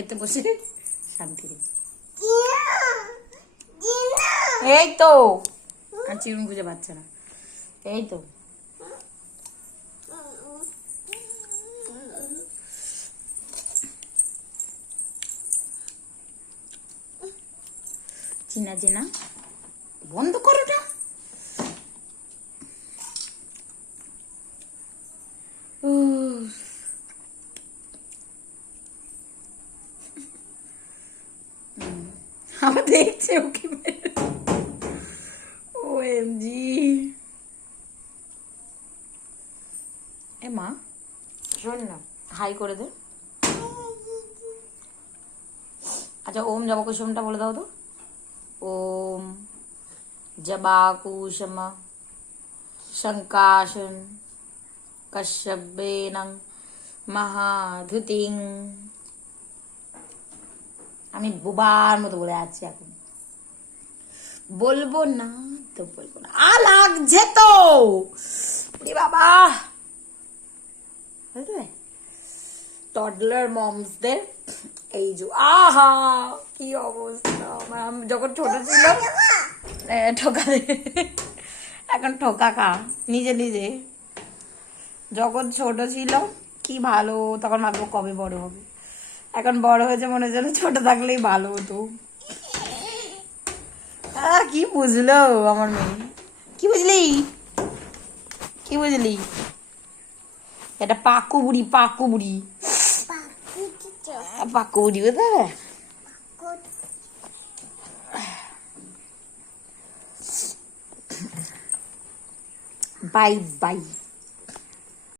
খেতে বসে শান্তি রে। এই তো আর চিরুন খুঁজে পাচ্ছে না। এই তো চিনা চিনা বন্ধ করোটা। আমার দেখছে ওকে ওএমজি। এ মা শোন না, হাই করে দে। আচ্ছা ওম জবাকুসুমটা বলে দাও তো। ওম জবাকুসুম শঙ্কাশন কশ্যপেনং মহাধুতিং। আমি বোবার মতো বলে আছি এখন, বলবো না তো বলবো না। লাগছে তো বাবা। টডলার মমসদের এই যে আহা কি অবস্থা। যখন ছোট ছিল ঠোকা এখন ঠোকা খা নিজে নিজে। যখন ছোট ছিল কি ভালো, তখন ভাববো কবে বড় হবে। এখন বড় হয়েছে মনে হচ্ছে ছোট থাকলেই ভালো হতো। কি বুঝলো আমার মেয়ে, কি বুঝলি, কি বুঝলি? এটা পাকু বুড়ি, পাকু বুড়ি, পাকু বুড়ি বুঝতে। Bye bye.